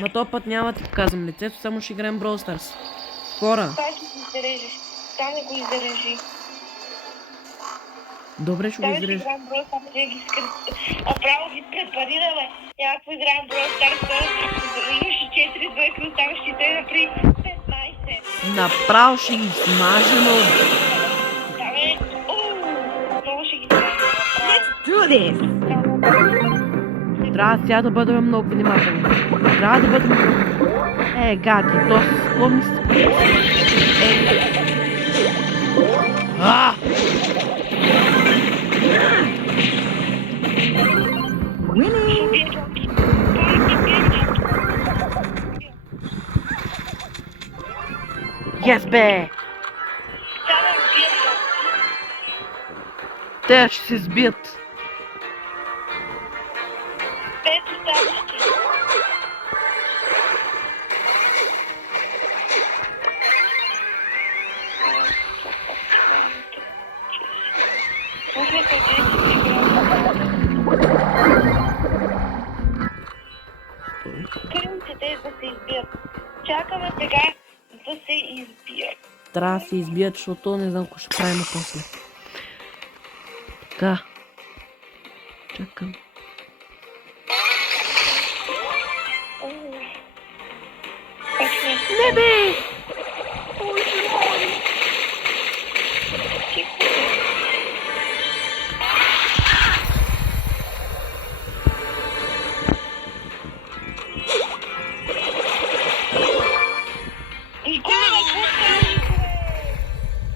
Ма този път няма да ти показвам лицето, само ще играем Brawl Stars. Хора. Това ще си зарежеш. Там не го изрежи. Добре, ще го Там ще изрежа. играем Brawl Stars, да ги право ги препарираме. Някакво играем Brawl Stars, имаш и 4 двойки, оставаш и те напри 15. Направо ще ги смажем. Давай. Много ще ги смажем. Do this. Трябва сега да бъдем много внимателни. Трябва да бъдем... гати, то с какво ми се... Winning. Yes, бе! Стана убият. Те ще се сбият. Пет оставащи. Слушайте, те да се избият. Чакаме сега да се избият. Трябва да се избият, защото не знам какво ще правим после. Така. Чакам. Не бе!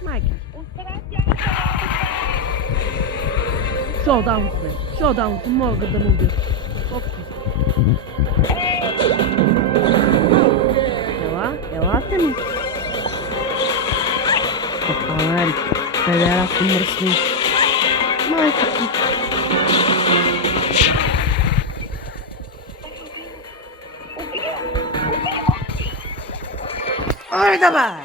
Майка. Шоудаун сме. Шоудаун сме. Могат да му убият. Елате ми. Папален. Педера си мръсни. Майка ти. Ой, давай!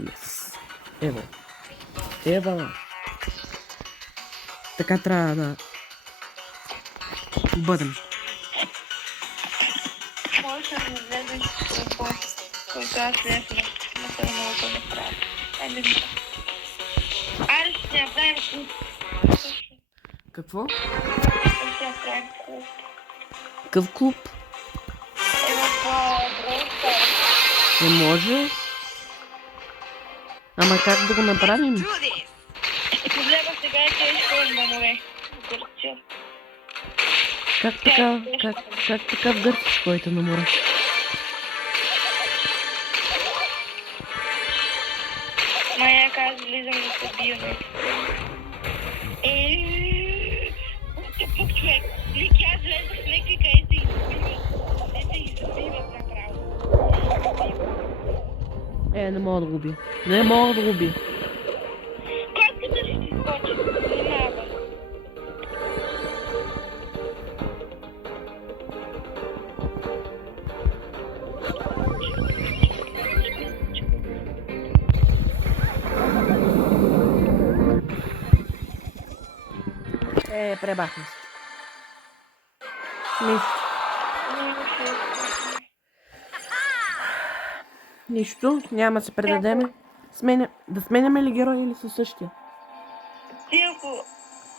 Yes. Ево. Ева. Така трябва да бъдем. Може да не влезеш в който аз влезна. Но това много да направя. Айде ми. Айде ще направим клуб. Какво? Ще направим клуб. Какъв клуб? В Brawl Stars. Не може. Ама как да го направим? Do this. Проблема сега е, че е школа на море. Гърция. Как така в Гърция школите на море? Майя каза, влизам да се биеме. Тук човек. Лики, аз влезах в нека къде се избиват. Те се избиват направо. Не мога да го убия. Не мога да го убия. Котката ще ти скочи. Внимавам. Пребахме се. Нищо. Нищо. Няма да се предадеме. Да сменяме ли героя или със същия? Ти ако...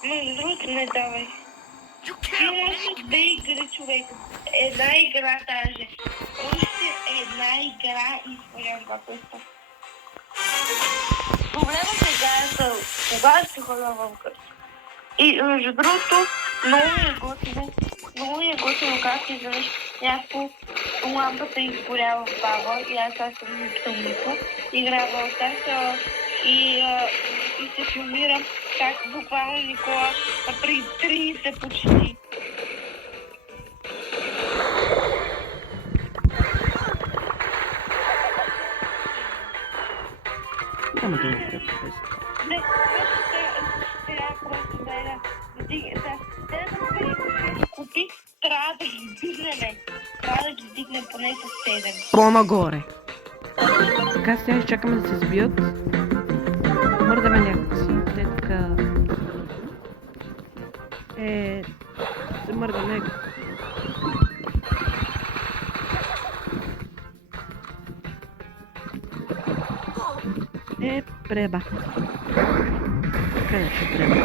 Между другото не давай. Ти можеш да игри човек. Една игра даже. Още една игра и спорям това пъста. Проблема сега е за кога ще ходя в Гърция. И между другото, много ми е готино. Много ми е готино как изведнъж някакво лампата изгорява в баба и аз съм тъмнико. Играя в Stars и се филмирам как буквално Никола при 30 почти. Няма да го правя. Не, сега просто да купи, трябва да ги вдигнем. Трябва да ги вдигнем поне с 7. По-нагоре. Така сега изчакаме да се сбият. Мърдаме някакси. Те така... се мърдаме. Преба. Къде ще преба?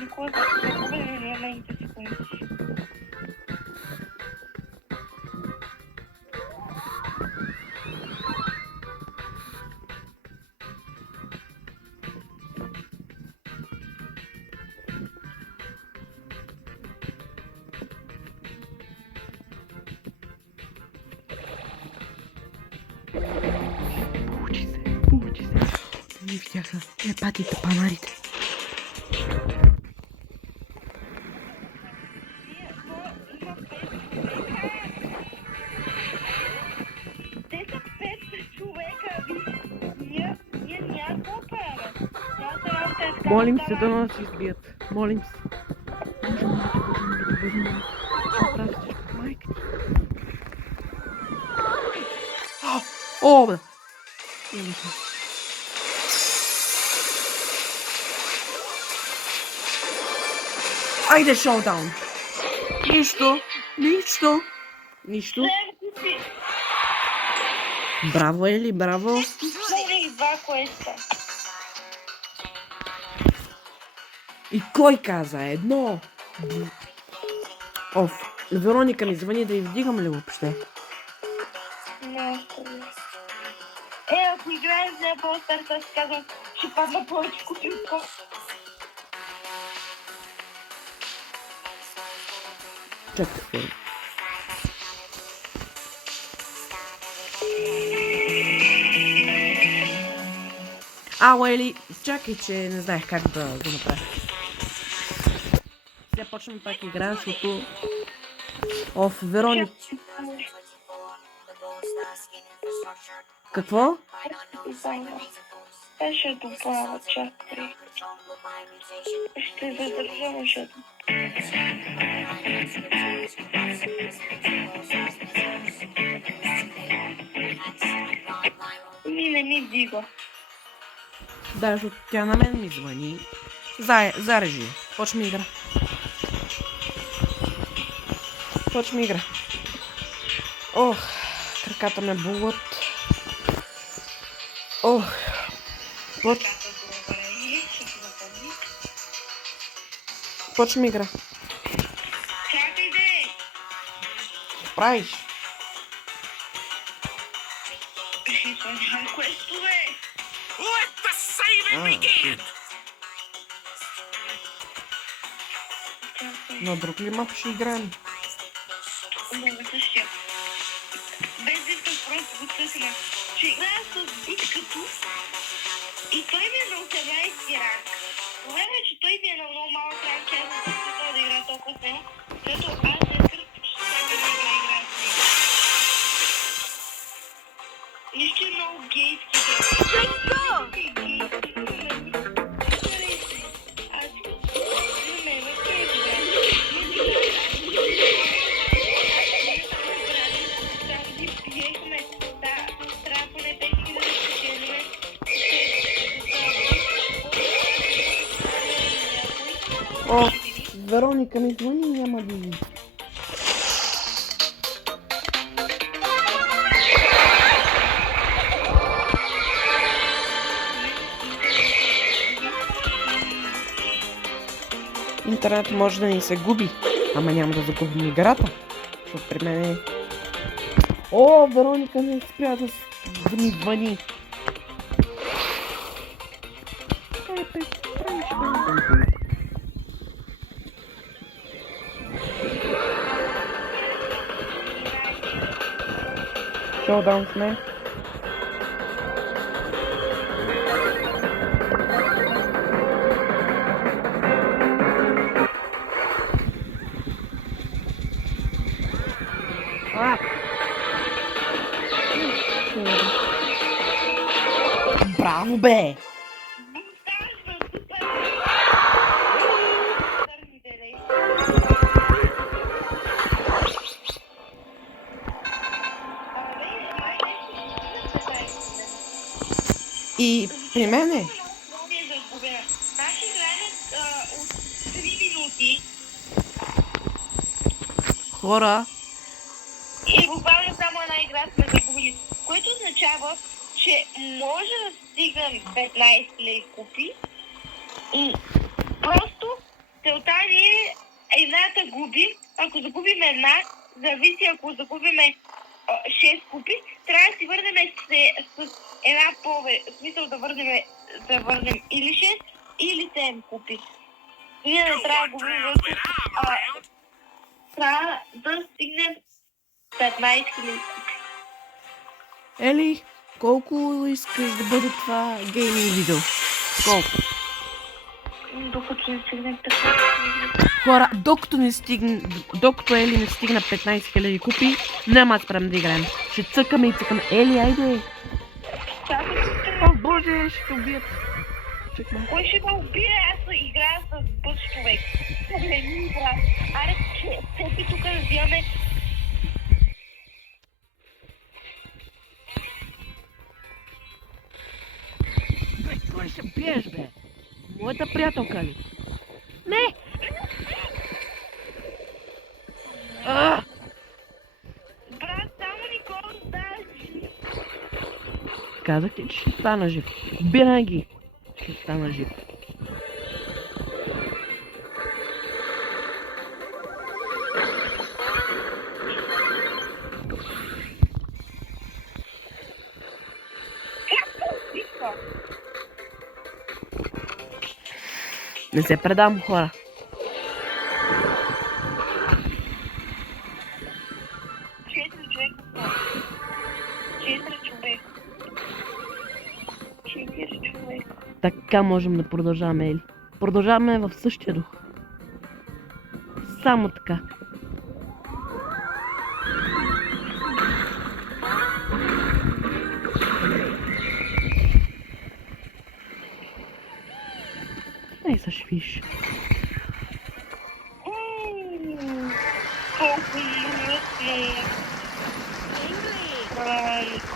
Никога да загубим елементите си помисли. Получи се. Не видяха патите, панарите. Молим се да нас избият. Молим се. Боже, направи всичко, майка ти. О, бе! Айде, шоудаун! Нищо! Браво, Ели, браво! И кой каза едно? Вероника ми звъни да й вдигам ли въобще? Ако играем за по-старта, аз казвам, ще падна повече купилко. Чакай. Уели, чакай, че не знаех как да го направя. Сега почвам пак игра, защото... Вероник... Какво? Аз ще добавя, чакай. Ще задържа мъжето. Не ми дига. Да, защото тя на мен ми звъни. Зарежи. Почваме игра. Краката ме болят. Почваме игра. Чакай де! Правиш? Let the saving begin! На друг ли мап ще играем? Същия. Без да просто го цъкна. Ще играя с биткато и той ми е на 18 ранг. Проблема е, че той ми е на много малък ранг, аз не съм да играя толкова с него, защото аз не скръпвам, че сега да играя с него. Нищо е много гейски. Let's go! Вероника ми звъни, няма да види. Интернет може да ни се губи, ама няма да загубим играта, защото при мен е... Вероника не спря да ми звъни. Шоудаун сме. А! Браво, бе! Бунтажна, супер! Дърните, лей. Абе, май нещо ще стигнат И при мене. Значи играем от 3 минути Хора, и буквално само една игра сме загубили, което означава, че може да стигнем 15 000 купи и просто целта ни е едната губи. Ако загубим една, зависи, ако загубим 6 купи, трябва да си върнем с една повече. В смисъл да върнем или 6, или 7 купи. Ние не трябва да губим вече. Трябва да стигнем 15 000 купи. Ели, колко искаш да бъде това гейминг видео? Колко? Докато не стигнем 15 000. Хора, докато Ели не стигна 15 000 купи, няма да спрем да играем. Ще цъкаме и цъкаме. Ели, айде! О, боже, ще те убият. Чекай. Кой ще ме убие? Аз играя с бъд човек. Не ми игра. Аре, всеки тук да взимаме. Бе, кой ще биеш, бе? Моята приятелка ли? Не! Брат, само Никола даде. Казах ти, че ще стана жив. Винаги ще стана жив. Не се предам, хора. Четири човека. Така можем да продължаваме, Ели. Продължаваме в същия дух. Само така. Ей, са швиш. Колко мръсно.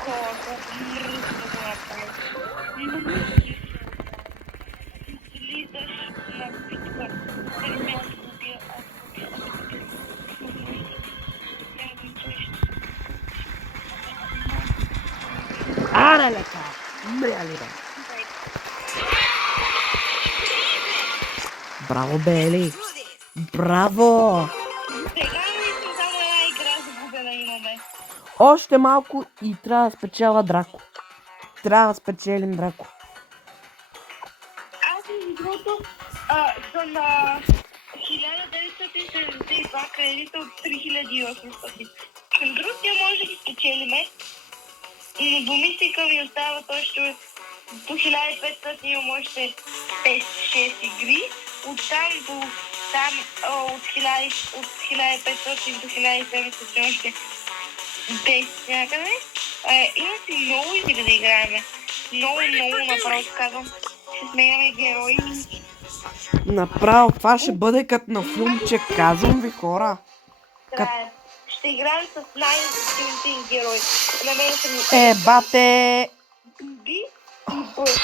Колко мръсно го направи. Слизаш на битка. Не аз губя, Аре, лека! Мряли, бе! Браво, бе, Ели! Браво! Сега мисля само една игра за губена имаме. Още малко и трябва да спечеля Драко. Трябва да спечелим Драко. Аз между другото съм на 1972 кредита от 3800. Към другия може да ги спечелиме, но до мислика ми остава още до 1500 имам още 5-6 игри. Оттам до там от 1500 до 1700 още 10 някъде. Има си много игри да играем. Много направо казвам. Ще сменяме герои. Направо, това ще бъде като на филмче, казвам ви, хора. Трябва. Ще играем с най-силните герои. На мен са ми Бате! Би и Бъд.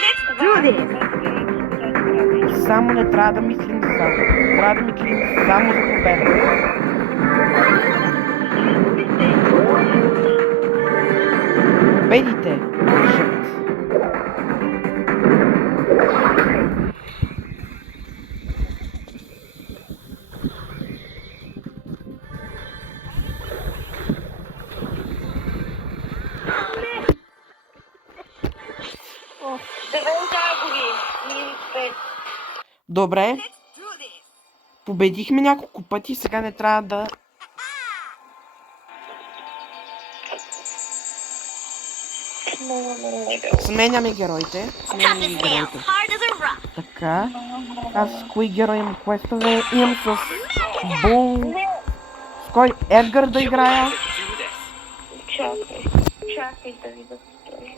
Не Do това. this. Само не трябва да мислим за това. Трябва да мислим само за победа. Победите държат. Девет загуби. Минус 5. Добре, победихме няколко пъти, сега не трябва да... Сменяме героите. Така. Аз с кои герои имам квестове? Имам с Бул, кой? Едгар да играя? Do this. Чакай да ви да строи.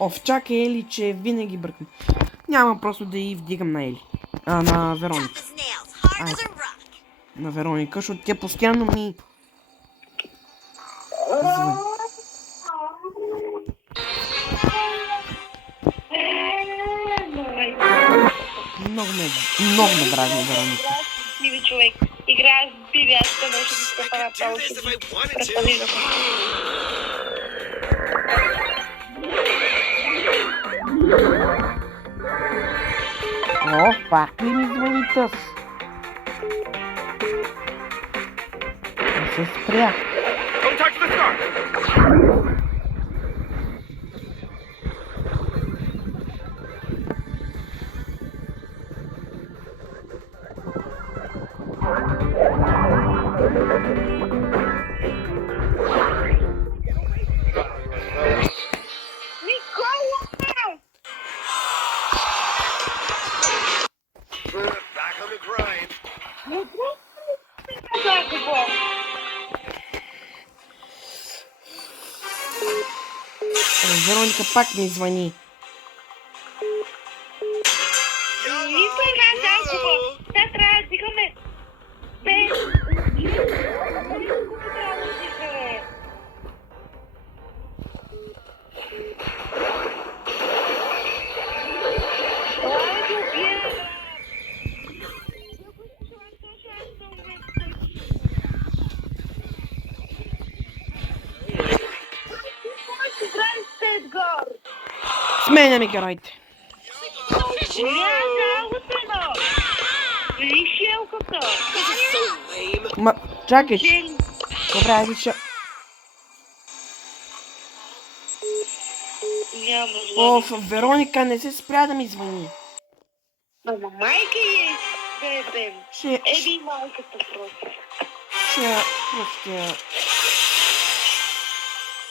Оф, чакай Ели, че винаги бъркам. Няма просто да и вдигам на Ели. На Вероника. Tough as nails, hard Ай. as a rock. На Вероника, защото тя постоянно ми... звъни. Много ме дразни Вероника. Красивый човек. Играя с Биби, аз ще може да се I направя could do this if I wanted to. препалирам. О, пак ли ми звъни тъс? Не се спря. Don't touch the star. Back on the grind. Вероника пак ми звъни. Нито една загуба. Сега трябва да дигаме. Сменяме героите. Ма, чакай. Добре, айде ще... Оф, Вероника не се спря да ми звъни. Ама майка е бебем. Еби майката просто. Ще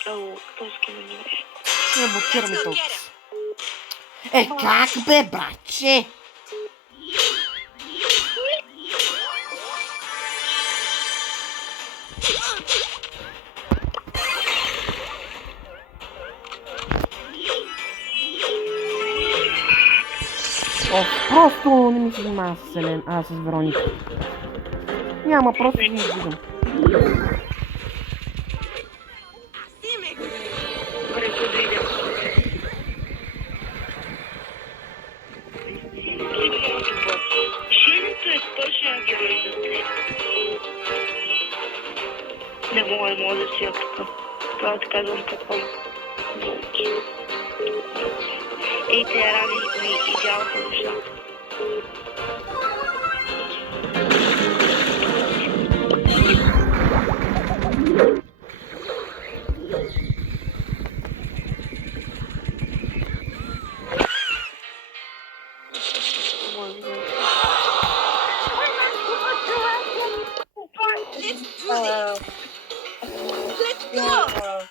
Ало, тоски ме нямаш. блокираме Let's go толкова. get him. Как бе, братче? Оф, просто не ми се занимава с Селен, с Вероника. Няма, просто не издигам. Шилито е точно герой за теб. Не мога да си я така. Това да казвам какво. Ей, те рани ми идеалната неща. Let's go.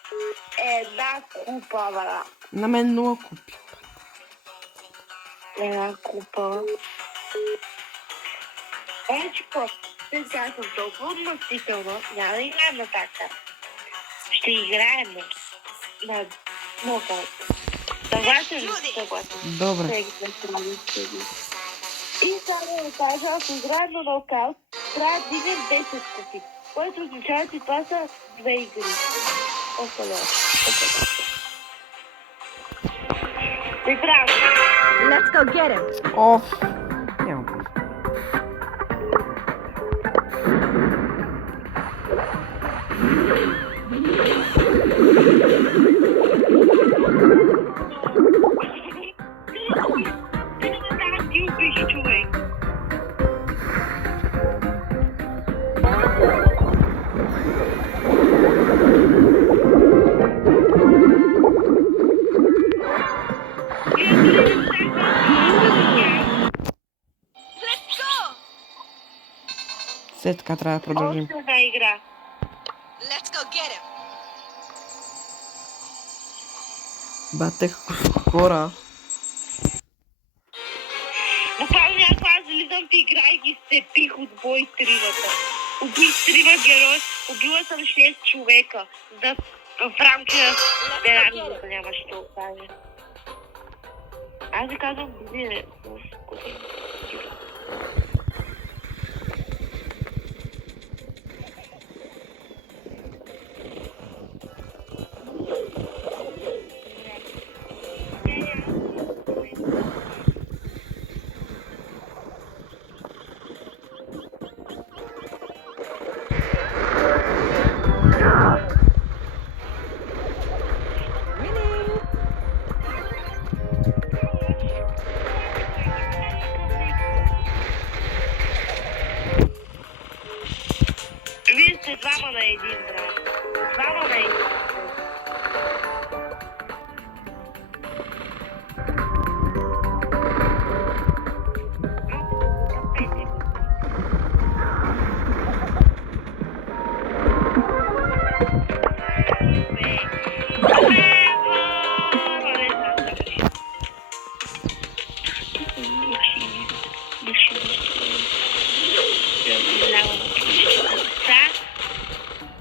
Една купа, бра. На мен 0 купи. Една купа. Значи какво? Сега съм толкова относителна, няма да играем на така. Ще играем на нокаут. Съгласен? Добре. И само да кажа, ако играем на нокаут, трябва да дигнем 10 купи. Което означава, че това са 2 игри. Около. Не трябва. Let's go get him. Оф. Няма просто. Ти убиш човек. Let's go. След така трябва да продължим. Още една игра. Let's go get him. Бате хора. Буквално аз зализам в игра и ги сцепих от бой тримата. Убих трима герои, убила съм 6 човека. Да, в рамките на една минута нямаше да окаже. Аз ви казвам, бе, вие сте двама на един, брат. Двама на един.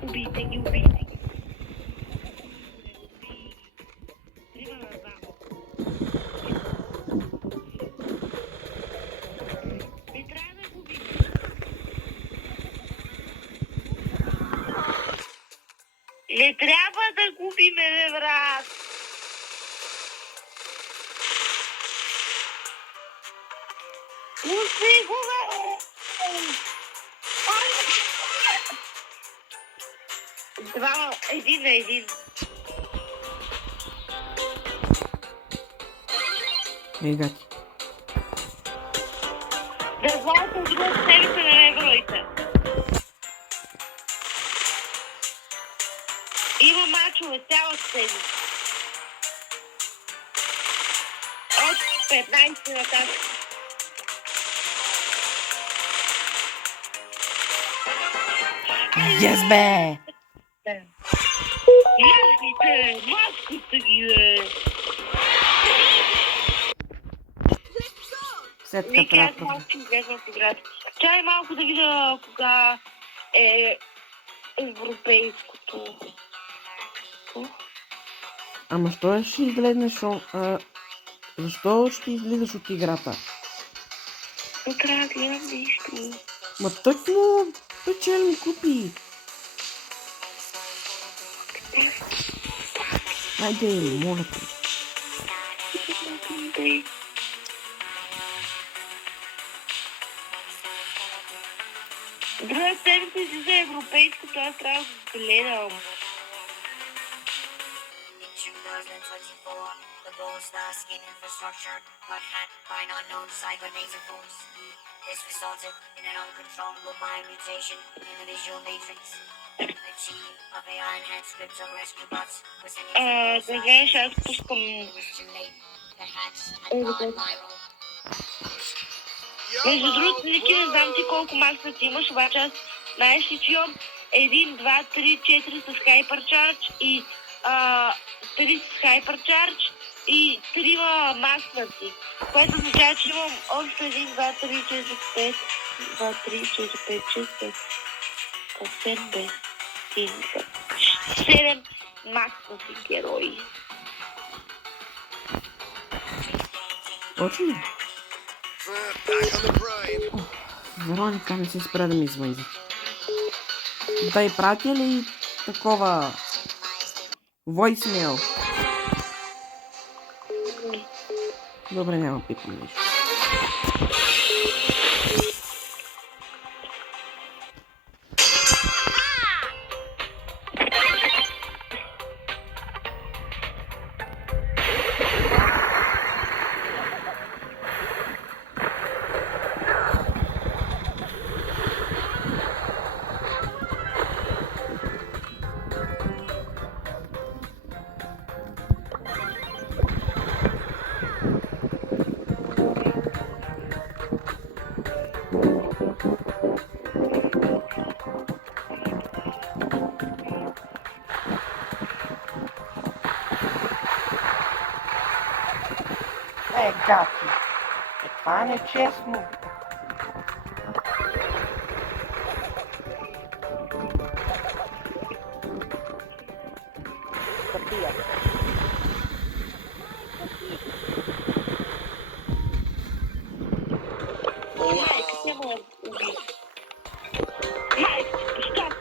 Убийте ги, убийте ги. Трима на двама. Не трябва да губим. Не трябва да губиме, бе, брат. Пусти го, бе. Двама, един на един. Ега ти. Да знаете, че да себе се на невроите. Има мачове цяла седмица. От 15 нататък. Yes, бе! Маските, маските ги, бе. След Не като трябва казвам, малко, че излезна от играта. Чай малко да видя кога е европейското. Ама що ще излезнеш? Защо ще излизаш от играта? Но трябва да гледам нещо. Ма тъкмо печелим купи. Айде, моля те. Друга седмица излиза европейското, аз трябва да го гледам. In 2024, the gold star skin infrastructure got hacked by an unknown cyber-laser force. This resulted in an uncontrollable mind mutation in the visual matrix. The chief of AI-enhanced crypto rescue bots was Да знаеш, аз пускам... The hacks had gone viral. Между другото, Ники, не знам ти колко макса ти имаш, обаче аз знаеш ли, че имам 1, 2, 3, 4 с Hypercharge и 3 с Hypercharge и 3 макснати, което означава, че имам още 1, 2, 3, 4, 5, 2, 3, 4, 5, 6, 7, 8, 7 макснати герои. Точно ли? Back on the grind. Вероника не се спря да ми звънзи. Да й пратя ли такова voicemail? Добре, няма пипам нещо. Кати. Това не е честно. Катия. Майка, те ме уби. Майка, стоп!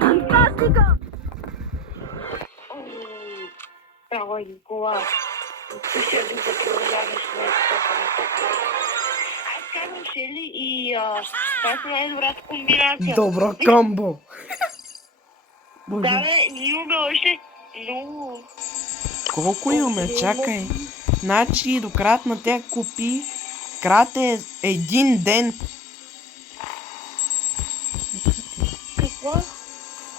Fantastico! Ела, Никола. Ти ще да продължаваш нещо. Аз казвам Шели и това е най-добрата комбинация. Добро комбо. Да, бе, ние имаме още много. Колко имаме? Чакай. Значи до краят на тези купи, краят е един ден. Какво?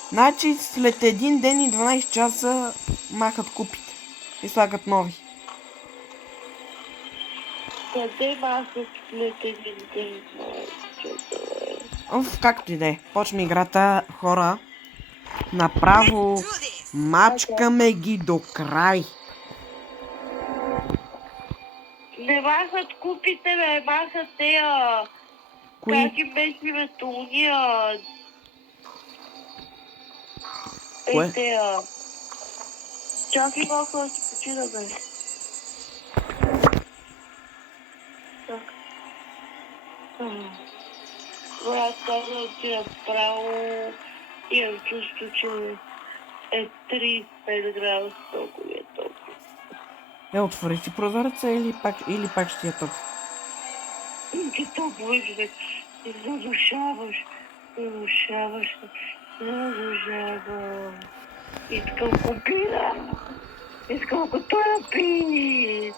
Значи след един ден и 12 часа махат купите и слагат нови. Къде махат след един ден? Както и да е. Почна играта, хора. Направо мачкаме ги до край. Не махат купите, бе, махат тея... Кои? Как им беше името? Уния... Кое? Тея... Чакай малко да си почина, бе. Так. Аз казвам, че направо имам чувство, че е 35 градуса, толкова е толкова. Отвори си прозореца или пак ще я топ. Ти толкова е, задушаваш, задушаваш, задушавам. Искам купира, искам купира.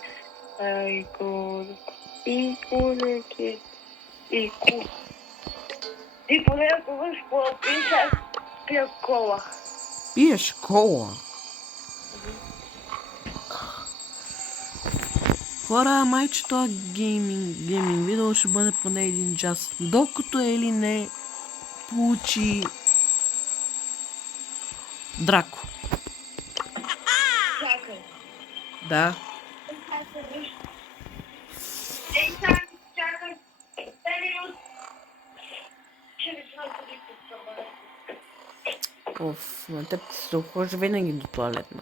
Айко, иконеки, ико. И понякога ще попиша, пия кола. Пиеш кола. Хора, майче това гейминг видео ще бъде поне един час. Докато Ели не получи Драко. Чакай. Да. Ей, чакай. 5 минути. Ще ви свърши това. На теб се ухожа винаги до туалетна.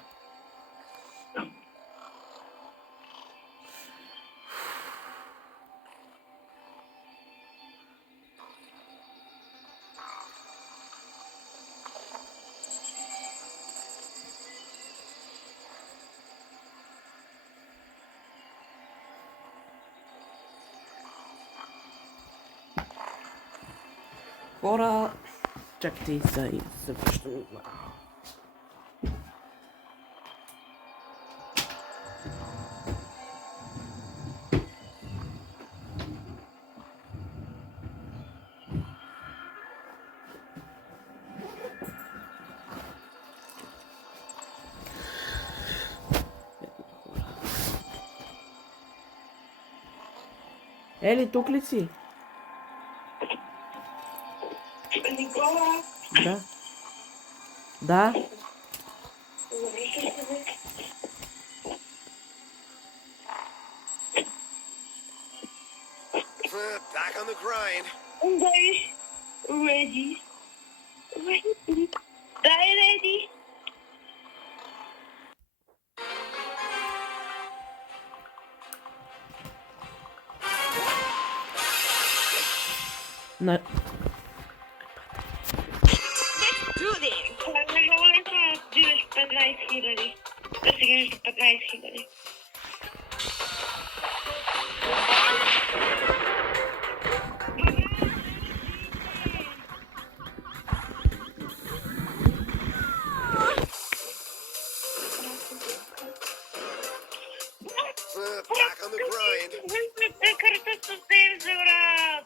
Хора, чакайте и се връщам. Ели, тук ли си? Никола, Да. Да. завърши се. Back on the grind. Guys, ready. Ready. Die ready. На... Много лесно да отидеш 15 000. Да стигнеш до 15 000. Back on the grind. Карта съвсем за брат.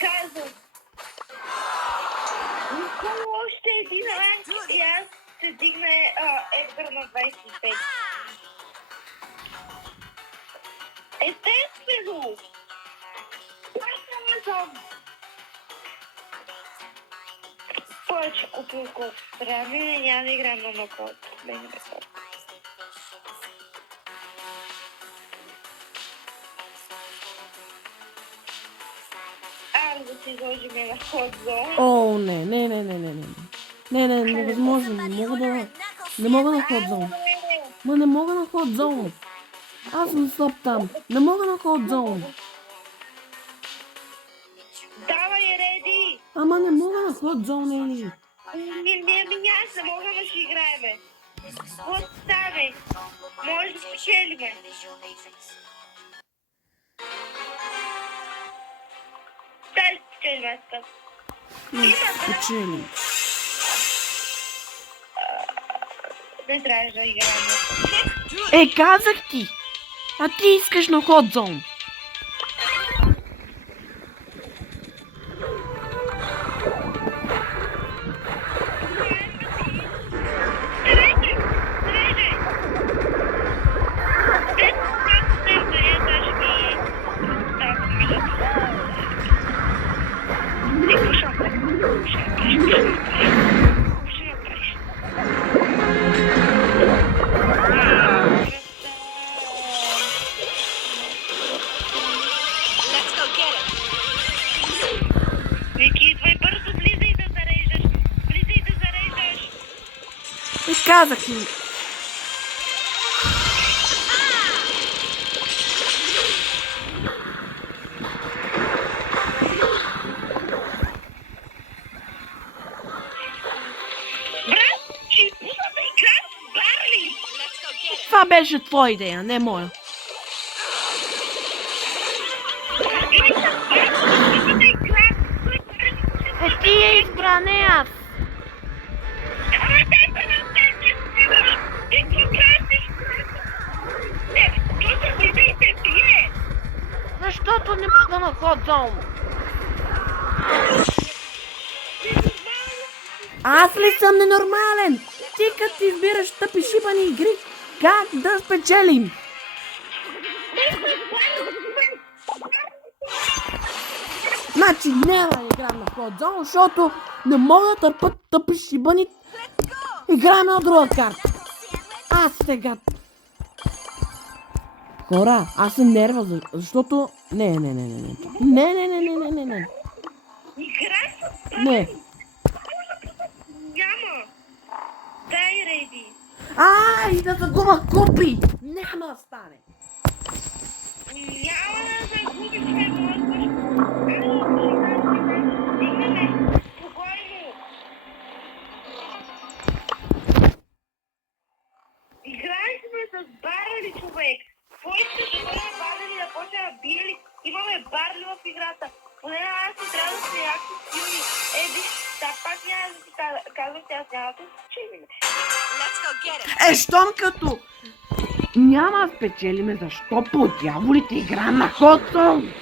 Казвам. Само още един ранг и аз се дигне Едгар на 25. Естествено! Аз съм. Повече купил колко трябва. Няма да играем на нокаут. Да си изложим на ход зон. О, не. Не, невъзможно. Не мога на ход зон. Ма не мога на ход зон. Аз съм слаб там. Не мога на ход зон. Давай, реди! Ама не мога на ход зон, Ели. Аз не мога да си играеме. Вот стане. Може да спечелиме. Дай спечелим аз там. Спечели. Не трябваше да играем. Казах ти. А ти искаш на ход зон. Казах ти. Това беше твоя идея, не моя. Ти я избра, не аз. Защото не мога на ход зон. Аз ли съм ненормален? Ти като ти избираш тъпи шибани игри, как да спечелим? Значи няма да играм на ход зон, защото не мога да търпат тъпи шибани. Играем на друга карта. Аз сега. Хора, аз съм нервен, защото... Не. Не. Няма. Дай, реди. И да загубя купи. Няма да стане. Няма да загубиш, не можеш. Стигнаме. Спокойно. Играехме с Барли, човек. Който да бъде Барли да почне да бие ли? Имаме Барли в играта. Поне аз си трябва да се яко силни. Виж, пак няма да ти казвам, че аз няма да спечелим. Щом като няма да спечелиме, защо по дяволите играем на ход зон?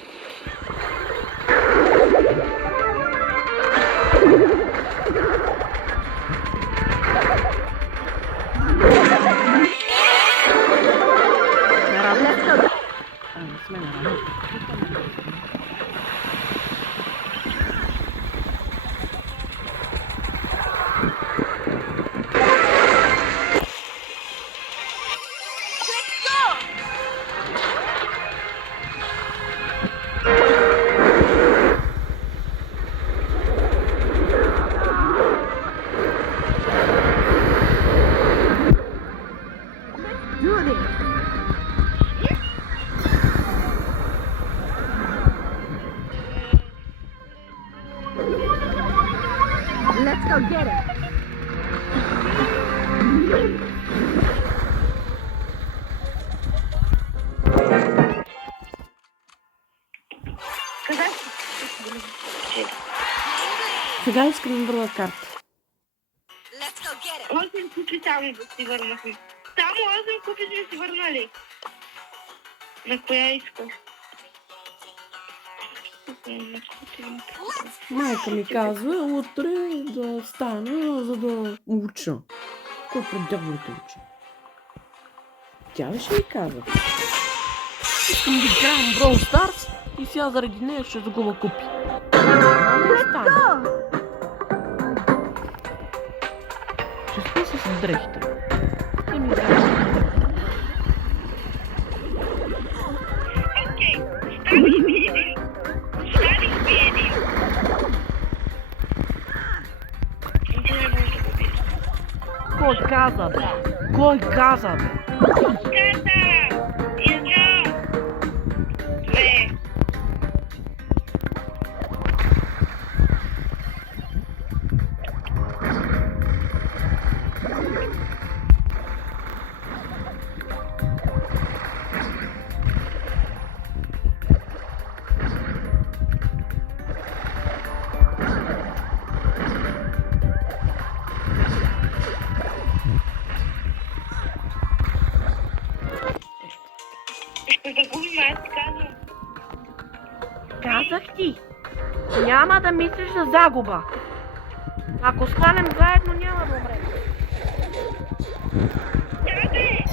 get him. Къде? Сега искам друга карта. Let's go get him. 8 купи само да си върнахме. Само 8 купи сме си върнали. На коя искаш? Майка ми казва утре да стана, за да уча. Кой пред дяволите учи? Тя ли ще ми казва? Искам да играем Brawl Stars и сега заради нея ще загуба купи. Не стане. Ще спи с дрехите. И ми играем. Окей, остави ми един. Остави ми един. Ти не можеш да го видиш. Кой каза, бе? Кой каза, бе? Ката! Изжо! Две! Ще загубим, аз ти казвам. Казах ти. Няма да мислиш за загуба. Ако станем заедно, няма да умрем. Кате!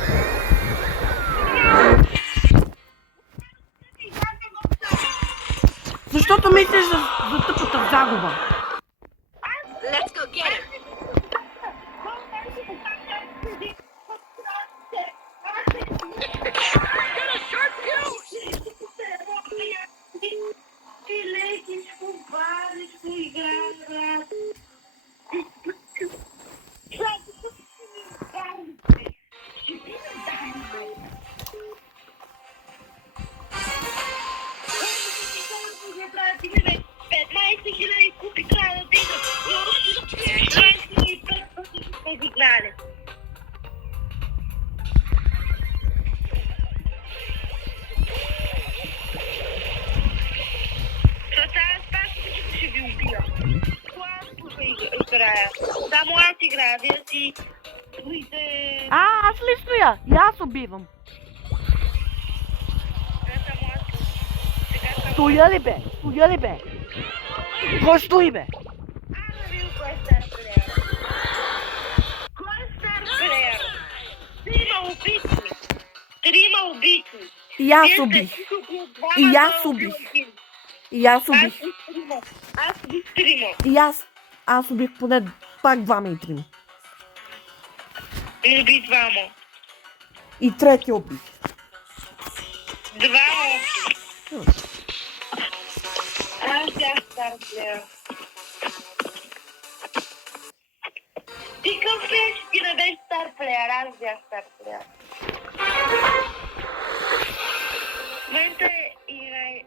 Защото мислиш за тъпата загуба. Let's go get him. Ти лекичко, бавничко игра, брат. Ще ти ме дай, 15 хиляди купи трябва да дигам. 15 сме дигнали. Защото аз пак ще ви убия. Аз тук играя. Само аз играя, вие си стоите... Аз ли стоя? И аз убивам. Само аз. Сега само... Стоя ли бе? Стоя ли бе? Кой стои бе? Аз да видим кой е стар плеер. Кой е стар плеер? Трима убити. И аз Вие убих. сте тук двама, И аз той убих. един. И аз Аз убих. убих трима. Аз убих трима. И аз убих поне пак 2 и 3. И уби двама. И трети убих. Двама. Аз бях стар плеер. Ти къв беше, ти не беше стар плеер, аз бях стар плеер. В момента играй...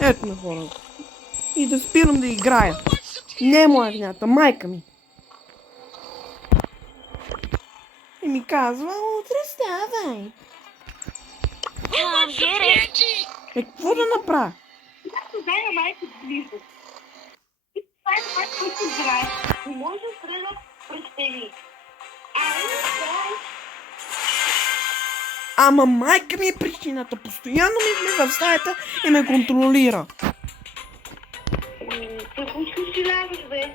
Ето на хората. И да спирам да играя. Не е моя вината, майка ми. И ми казва, утре ставай. Какво да направя? Дай на майка близо. И това е това, което играеш. Не може да престели. Ама майка ми е причината. Постоянно ми влиза в стаята и ме контролира. Какво ще си лягаш, бе?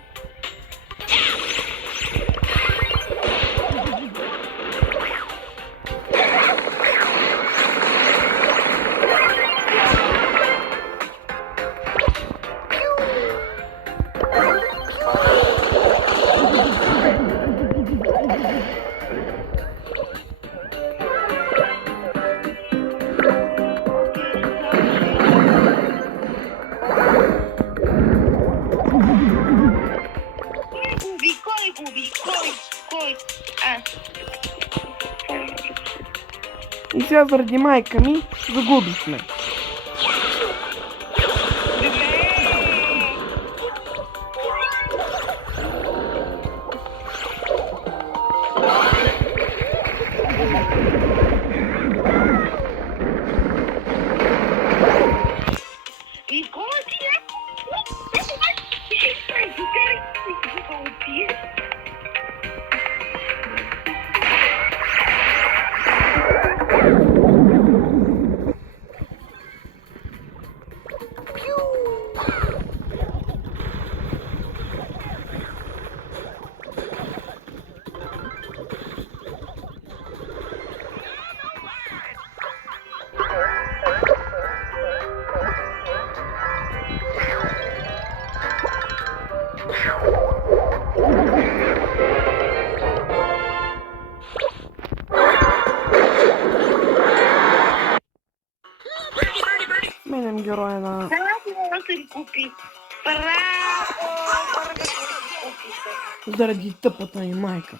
И сега заради майка ми загубихме. Сменям героя на... Браво, се купи. Браво! Заради тъпата ми майка.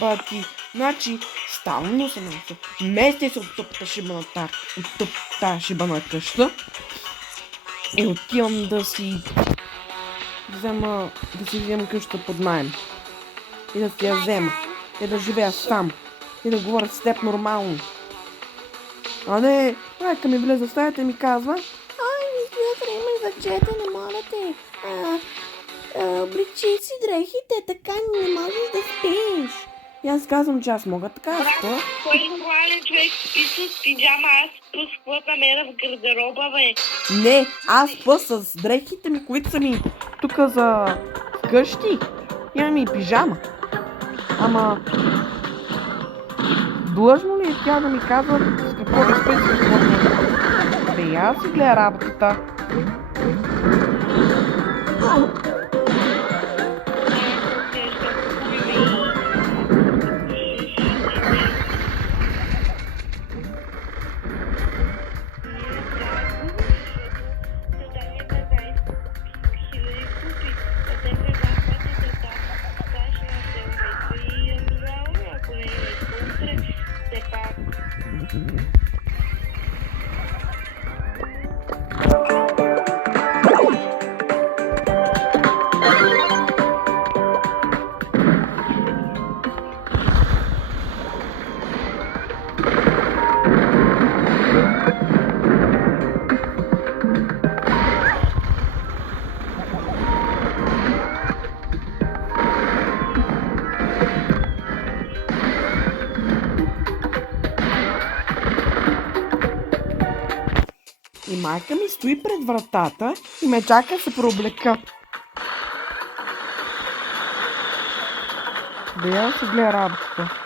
Бати, значи, ставам се нещо. Мести се от тъпата шибаната, от тъпата шибана къща. И отивам да си взема къщата под найем. И да си я взема. И да живея сам. И да говоря с теб нормално. А не, майка ми влезе в стаята и ми казва: ай, мисля, имаш да четене, моля те. Обличи си дрехите, така не можеш да спиш. И аз казвам, че аз мога така да спа. Кой нормален човек спи с пиджама, аз спускват на мен в гардероба, бе. Не, аз спа с дрехите ми, които са ми тук за къщи. Имам и пижама. Ама... длъжно ли е тя да ми казва с какво да спи, с какво не? Бе, аз си гледа работата. И майка ми стои пред вратата и ме чака да се прооблека. Да я се гледа работата.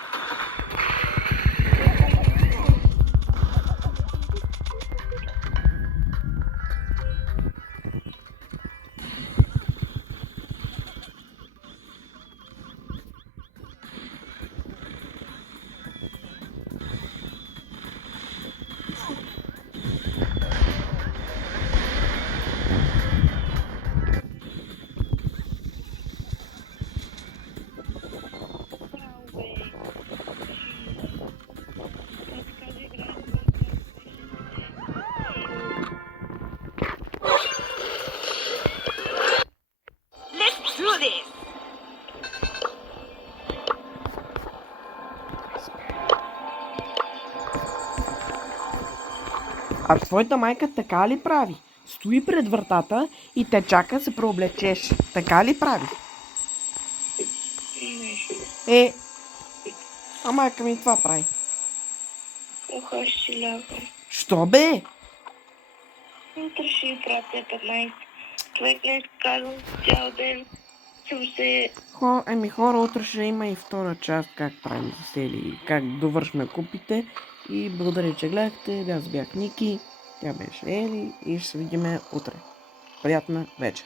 А твоята майка така ли прави? Стои пред вратата и те чака да се преоблечеш. Така ли прави? А майка ми това прави. Уха, ще ляга. Що бе? Утре ще ви пратя 15. Човек не казвам цял ден. Съм се... Хора, утре ще има и втора част, как правим засели, как довършме купите. И благодаря, че гледахте. Аз бях Ники, тя беше Ели и ще се видим утре. Приятна вечер!